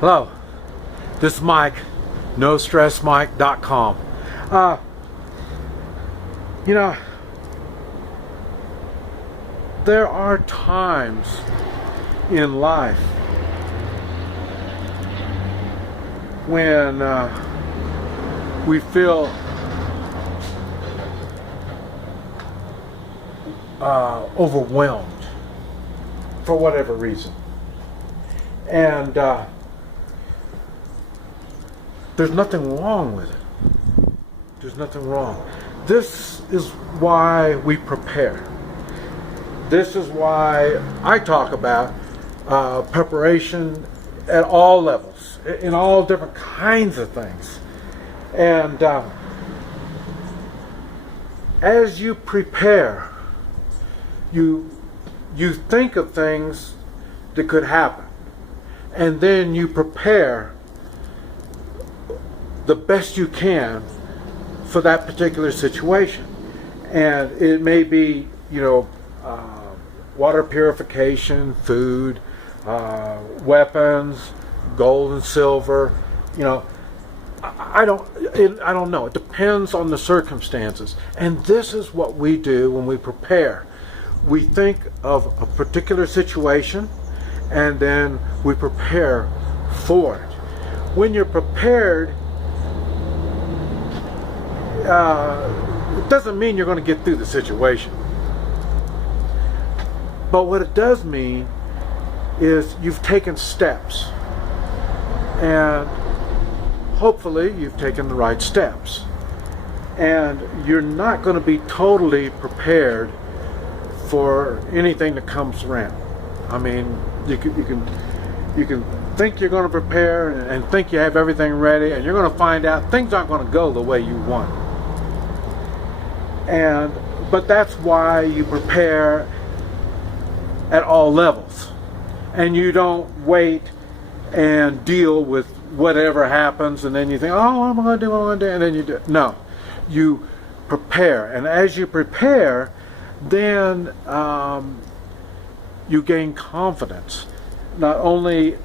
Hello, this is Mike, NoStressMike.com. You know, there are times in life when we feel overwhelmed for whatever reason. And there's nothing wrong with it. There's nothing wrong. This is why we prepare. This is why I talk about preparation at all levels, in all different kinds of things. And as you prepare, you think of things that could happen, and then you prepare the best you can for that particular situation. And it may be, water purification, food, weapons, gold and silver. I don't know. It depends on the circumstances. And this is what we do when we prepare. We think of a particular situation, and then we prepare for it. When you're prepared, it doesn't mean you're going to get through the situation. But what it does mean is you've taken steps. And hopefully you've taken the right steps. And you're not going to be totally prepared for anything that comes around. I mean, you can think you're going to prepare and think you have everything ready, and you're going to find out things aren't going to go the way you want. But that's why you prepare at all levels, and you don't wait and deal with whatever happens, and then you think, oh, what am I going to do? What am I going to do? And then you do. No, you prepare, and as you prepare, then you gain confidence, not only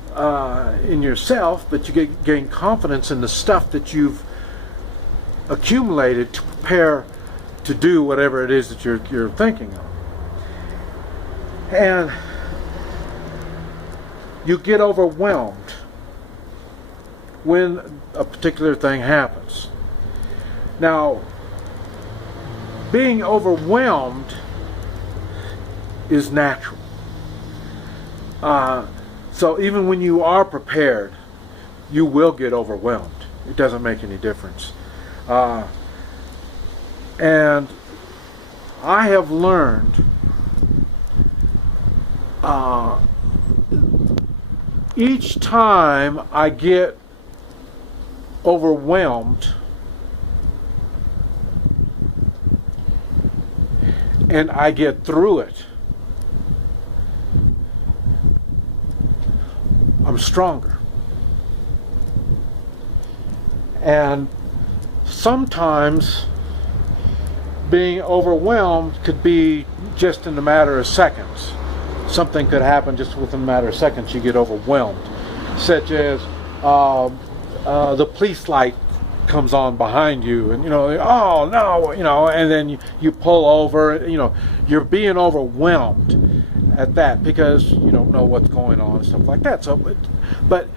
in yourself, but you gain confidence in the stuff that you've accumulated to prepare to do whatever it is that you're thinking of. And you get overwhelmed when a particular thing happens. Now, being overwhelmed is natural. So even when you are prepared, you will get overwhelmed. It doesn't make any difference. And I have learned each time I get overwhelmed and I get through it, I'm stronger. And sometimes being overwhelmed could be just in a matter of seconds. Something could happen just within a matter of seconds. You get overwhelmed, such as the police light comes on behind you, and oh no, and then you pull over. You're being overwhelmed at that because you don't know what's going on and stuff like that. So, but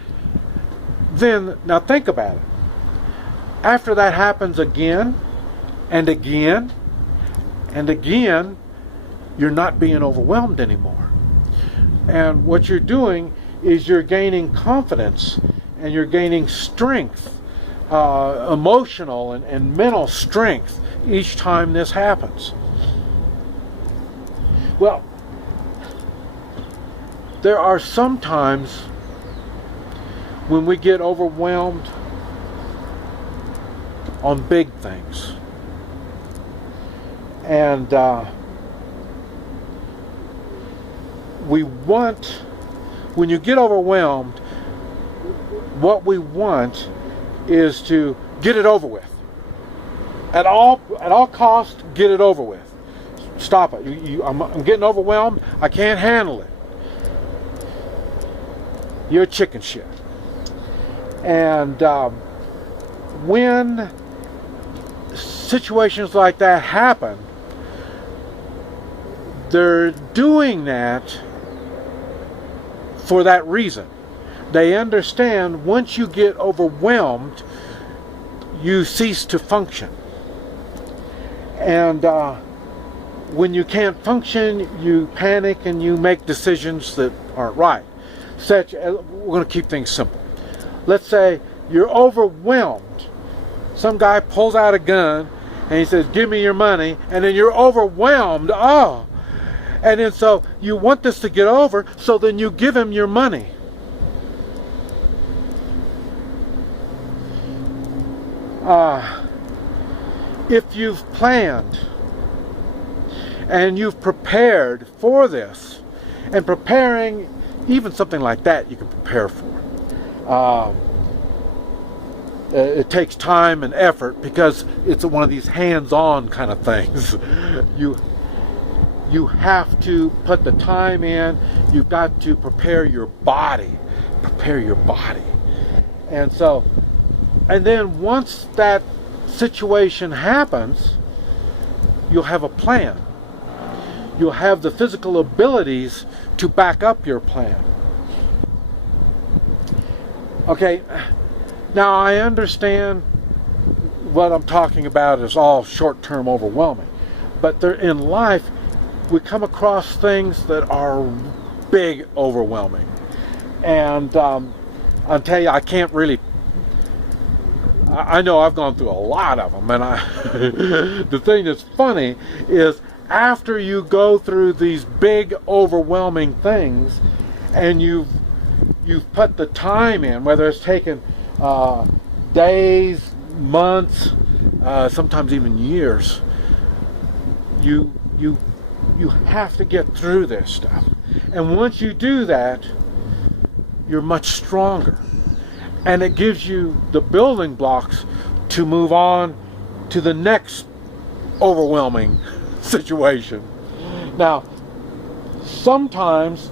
then now think about it. After that happens again and again and again, you're not being overwhelmed anymore. And what you're doing is you're gaining confidence, and you're gaining strength, emotional and mental strength each time this happens. Well, there are some times when we get overwhelmed on big things. And when you get overwhelmed, what we want is to get it over with. At all costs, get it over with. Stop it. I'm getting overwhelmed. I can't handle it. You're chicken shit. And when situations like that happen, they're doing that for that reason. They understand once you get overwhelmed, you cease to function. And when you can't function, you panic and you make decisions that aren't right. Such as, we're going to keep things simple. Let's say you're overwhelmed. Some guy pulls out a gun and he says, "Give me your money," and then you're overwhelmed. Oh, and then so you want this to get over, so then you give him your money. If you've planned and you've prepared for this, and preparing, even something like that you can prepare for. It takes time and effort because it's one of these hands-on kind of things. You have to put the time in. You've got to prepare your body. Prepare your body. And then once that situation happens, you'll have a plan. You'll have the physical abilities to back up your plan. Okay, now I understand what I'm talking about is all short-term overwhelming, but in life we come across things that are big overwhelming, and I'll tell you, I can't really. I know I've gone through a lot of them, and the thing that's funny is after you go through these big overwhelming things, and you've put the time in, whether it's taken days, months, sometimes even years, you have to get through this stuff. And once you do that, you're much stronger. And it gives you the building blocks to move on to the next overwhelming situation. Now, sometimes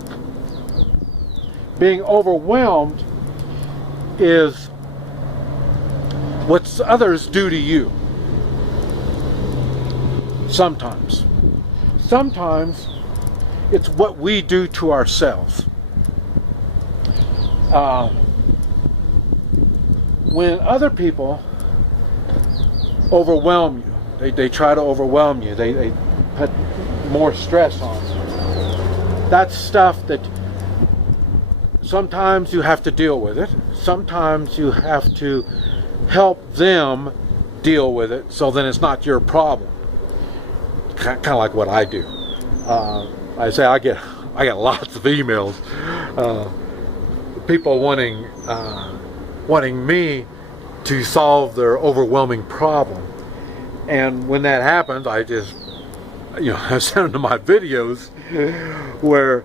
being overwhelmed is what others do to you. Sometimes it's what we do to ourselves. When other people overwhelm you, they try to overwhelm you, they put more stress on you. That's stuff that sometimes you have to deal with it. Sometimes you have to help them deal with it, so then it's not your problem. Kind of like what I do. I say I get lots of emails, people wanting me to solve their overwhelming problem, and when that happens, I just I send them to my videos where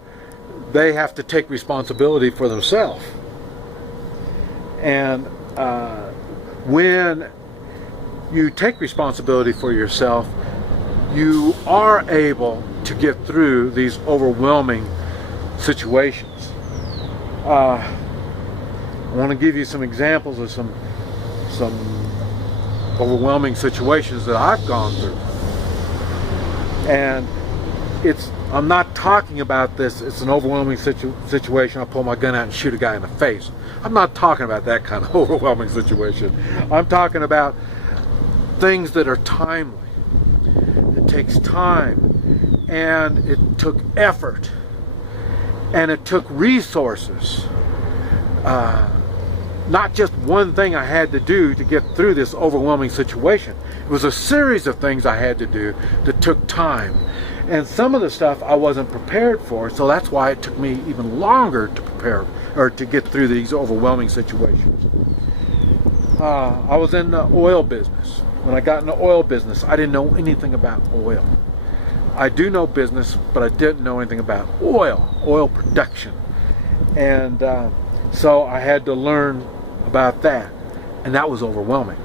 they have to take responsibility for themselves. And when you take responsibility for yourself, you are able to get through these overwhelming situations. I want to give you some examples of some overwhelming situations that I've gone through. And I'm not talking about this, it's an overwhelming situation, I'll pull my gun out and shoot a guy in the face. I'm not talking about that kind of overwhelming situation. I'm talking about things that are timely. It takes time, and it took effort, and it took resources. Not just one thing I had to do to get through this overwhelming situation. It was a series of things I had to do that took time. And some of the stuff I wasn't prepared for, so that's why it took me even longer to prepare or to get through these overwhelming situations. I was in the oil business. When I got in the oil business, I didn't know anything about oil. I do know business, but I didn't know anything about oil production. And so I had to learn about that, and that was overwhelming.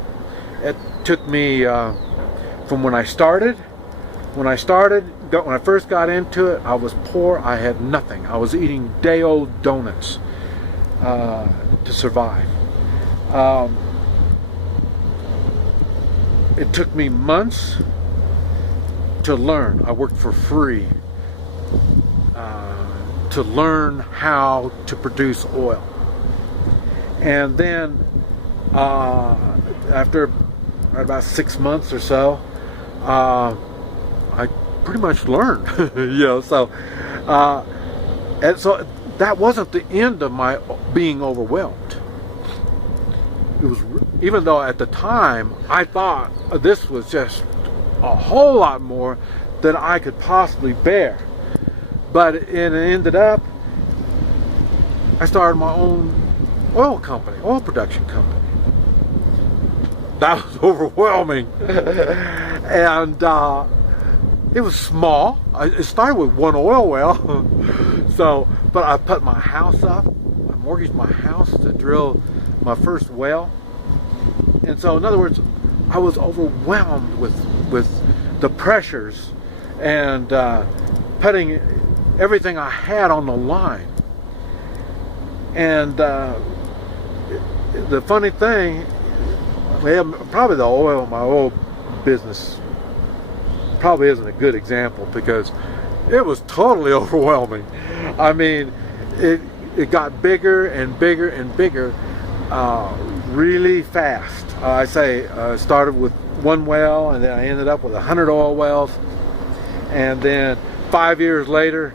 It took me from when I first got into it, I was poor. I had nothing. I was eating day-old donuts to survive. Um, it took me months to learn. I worked for free to learn how to produce oil. And then after about 6 months or so, I pretty much learned. And so that wasn't the end of my being overwhelmed. It was, even though at the time I thought this was just a whole lot more than I could possibly bear. But it ended up, I started my own oil company, oil production company. That was overwhelming. And it was small. It started with one oil well. But I put my house up. I mortgaged my house to drill my first well. And so, in other words, I was overwhelmed with the pressures and putting everything I had on the line. And the funny thing, probably my oil business probably isn't a good example, because it was totally overwhelming. I mean, it got bigger and bigger and bigger really fast. I started with one well, and then I ended up with 100 oil wells. And then 5 years later,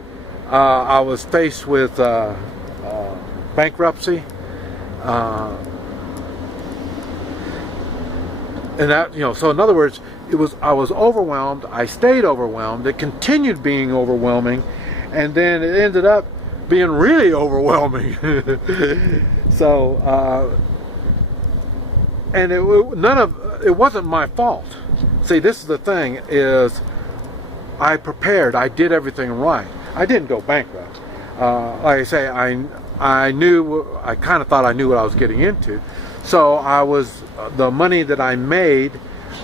I was faced with bankruptcy. And that, so in other words, I was overwhelmed. I stayed overwhelmed. It continued being overwhelming, and then it ended up being really overwhelming. And it wasn't my fault. See, this is the thing: is I prepared. I did everything right. I didn't go bankrupt. Like I say, I knew. I kind of thought I knew what I was getting into. So the money that I made,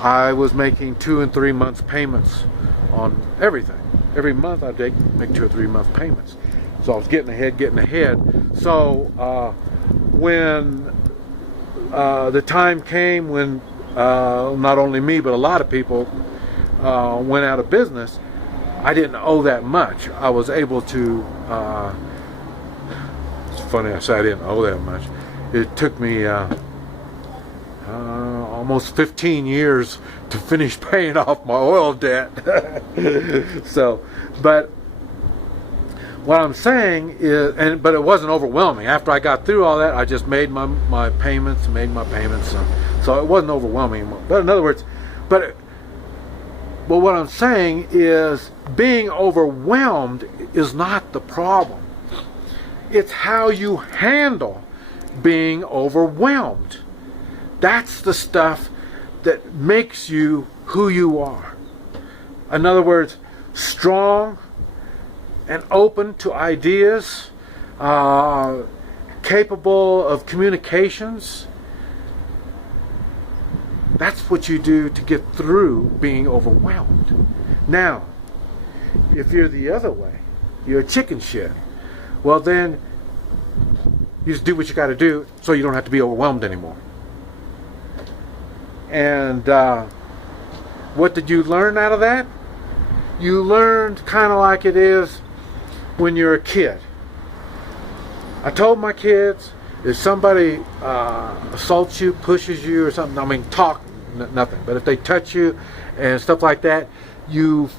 I was making 2 and 3 months payments on everything. Every month I'd make 2 or 3 month payments. So I was getting ahead. So when the time came when not only me but a lot of people went out of business, I didn't owe that much. I was able to. It's funny I say I didn't owe that much. It took me almost 15 years to finish paying off my oil debt. But what I'm saying is, but it wasn't overwhelming. After I got through all that, I just made my payments. So it wasn't overwhelming. But in other words, but what I'm saying is, being overwhelmed is not the problem. It's how you handle being overwhelmed. That's the stuff that makes you who you are. In other words, strong and open to ideas, capable of communications. That's what you do to get through being overwhelmed. Now, if you're the other way, you're a chicken shit, well then you just do what you got to do so you don't have to be overwhelmed anymore. And what did you learn out of that? You learned kind of like it is when you're a kid. I told my kids, if somebody assaults you, pushes you or something, talk, nothing, but if they touch you and stuff like that, you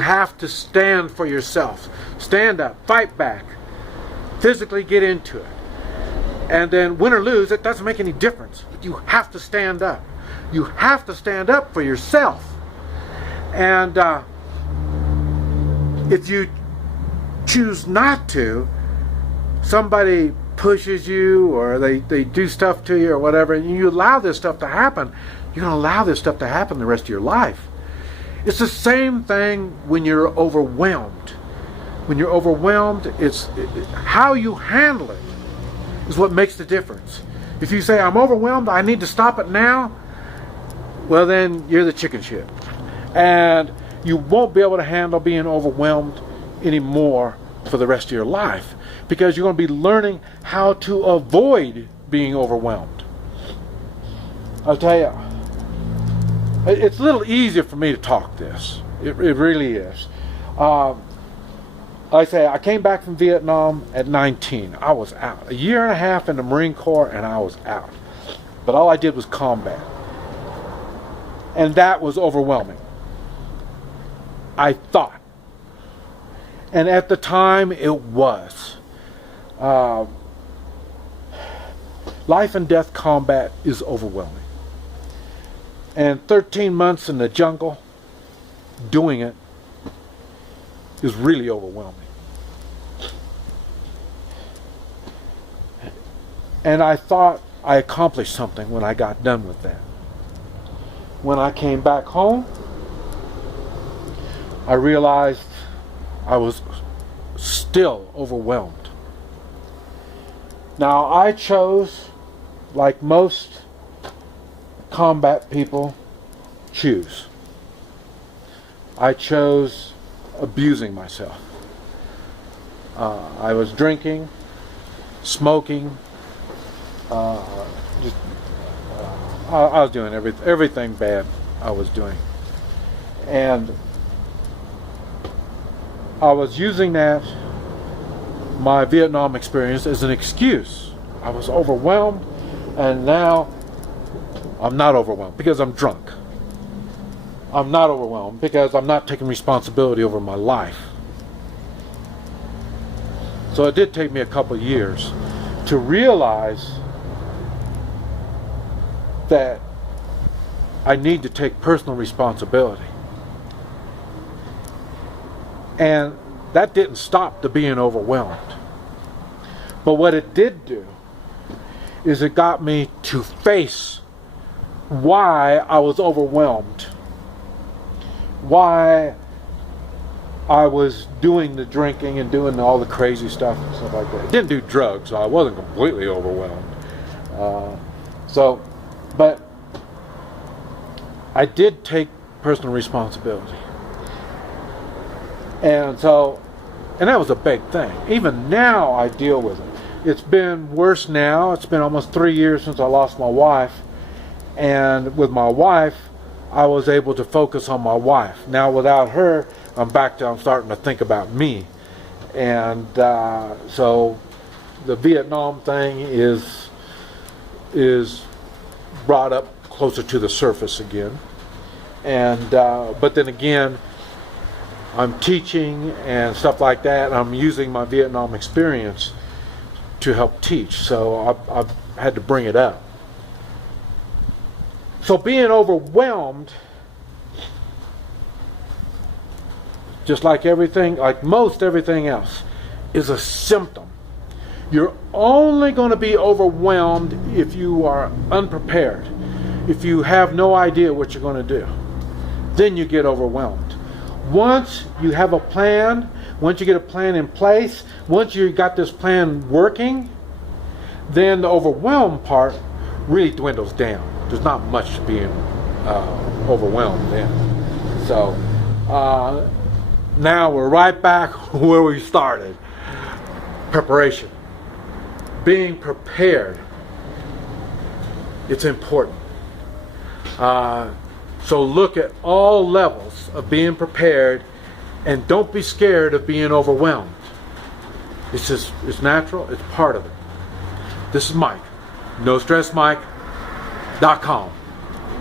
have to stand for yourself. Stand up, fight back, physically get into it. And then win or lose, it doesn't make any difference. You have to stand up. You have to stand up for yourself. And if you choose not to, somebody pushes you or they do stuff to you or whatever, and you allow this stuff to happen, you're going to allow this stuff to happen the rest of your life. It's the same thing when you're overwhelmed. When you're overwhelmed, how you handle it is what makes the difference. If you say, I'm overwhelmed, I need to stop it now, well then you're the chicken shit. And you won't be able to handle being overwhelmed anymore for the rest of your life, because you're going to be learning how to avoid being overwhelmed. I'll tell you, it's a little easier for me to talk this. It really is. Like I say, I came back from Vietnam at 19. I was out. A year and a half in the Marine Corps and I was out. But all I did was combat. And that was overwhelming. I thought. And at the time, it was. Life and death combat is overwhelming. And 13 months in the jungle, doing it, is really overwhelming. And I thought I accomplished something when I got done with that. When I came back home, I realized I was still overwhelmed. Now, I chose, like most combat people choose, I chose abusing myself. I was drinking, smoking, I was doing everything bad I was doing. And I was using my Vietnam experience as an excuse. I was overwhelmed, and now I'm not overwhelmed because I'm drunk. I'm not overwhelmed because I'm not taking responsibility over my life. So it did take me a couple of years to realize that I need to take personal responsibility. And that didn't stop the being overwhelmed. But what it did do is it got me to face why I was overwhelmed. Why I was doing the drinking and doing all the crazy stuff and stuff like that. I didn't do drugs, so I wasn't completely overwhelmed. But I did take personal responsibility. And that was a big thing. Even now I deal with it. It's been worse now. It's been almost 3 years since I lost my wife. And with my wife, I was able to focus on my wife. Now without her, I'm starting to think about me. And so the Vietnam thing is brought up closer to the surface again. And but then again, I'm teaching and stuff like that, and I'm using my Vietnam experience to help teach. So I've had to bring it up. So being overwhelmed, just like everything, like most everything else, is a symptom. You're only going to be overwhelmed if you are unprepared, if you have no idea what you're going to do. Then you get overwhelmed. Once you have a plan, once you get a plan in place, once you got this plan working, then the overwhelmed part really dwindles down. There's not much being overwhelmed then. So now we're right back where we started. Preparation. Being prepared. It's important. So look at all levels of being prepared, and don't be scared of being overwhelmed. It's natural, it's part of it. This is Mike, NoStressMike.com.